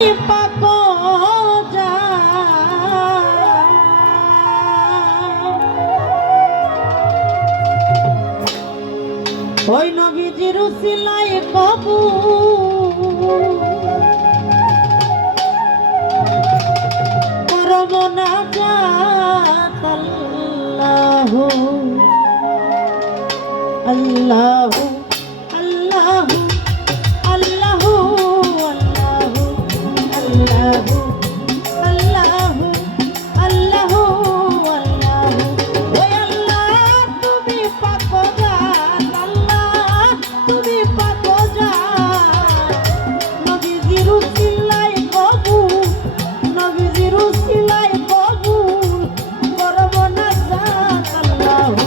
ওই নবীজির উসিলায় কবুল করব নাজাত আল্লাহু আল্লাহু আল্লাহু আল্লাহু আল্লাহু আল্লাহু আল্লাহু আল্লাহু ওই আল্লাহ তুমি পাক জান আল্লাহ তুমি পাক জান নবীজির উসিলায় কবুল নবীজির উসিলায় কবুল করব নাজাত আল্লাহু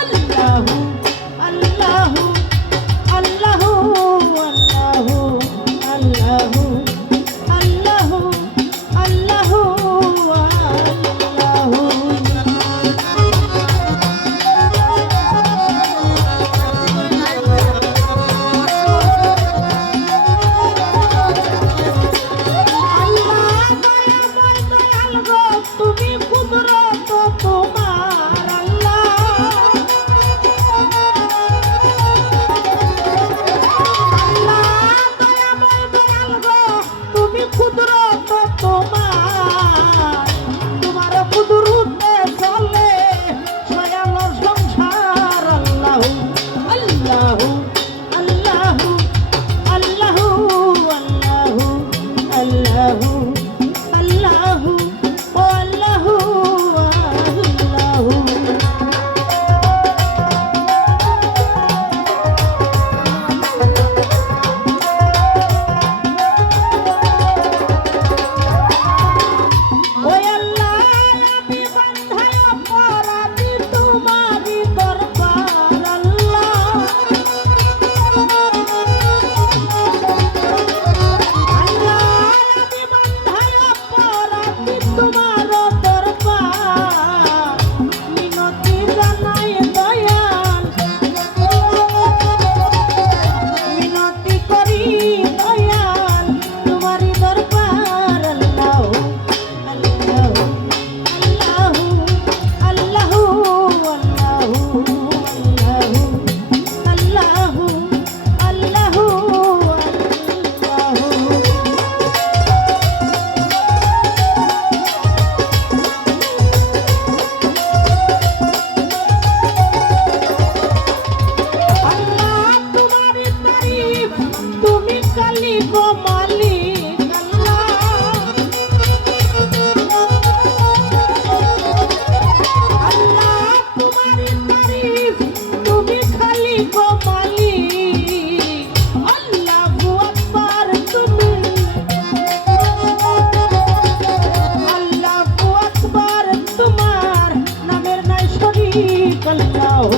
আল্লাহু আল্লাহু আল্লাহু আল্লাহু আল্লাহু আল্লাহু আল্লাহু তুমি কুদরত তোমার আল্লাহ তুমি কুদরত তোমার তোমার কুদরতে চলে সয়াল সংসার আল্লাহু আল্লাহু আল্লাহু আল্লাহু আল্লাহু আল্লাহু আল্লাহু ও আল্লাহু আল্লাহু ওই আল্লাহ আমি বান্ধায় অপরাধী তোমারই দরবার আল্লাহ আল্লাহ আমি বান্ধায় অপরাধী তোমার দরবার মিনতি জানাই দয়াল মিনতি করি দয়াল তোমারই দরবার আল্লাহ আল্লাহু আল্লাহু আল্লাহু আল্লাহু আল্লাহ তোমারই তারিফ তুমি কালি গো মালিক আল্লাহ তোমারই তারিফ তুমি খালি গো মালিক আল্লাহু আকবার তুমি আল্লাহু আকবার তোমার নামের নাই শরীক আল্লাহু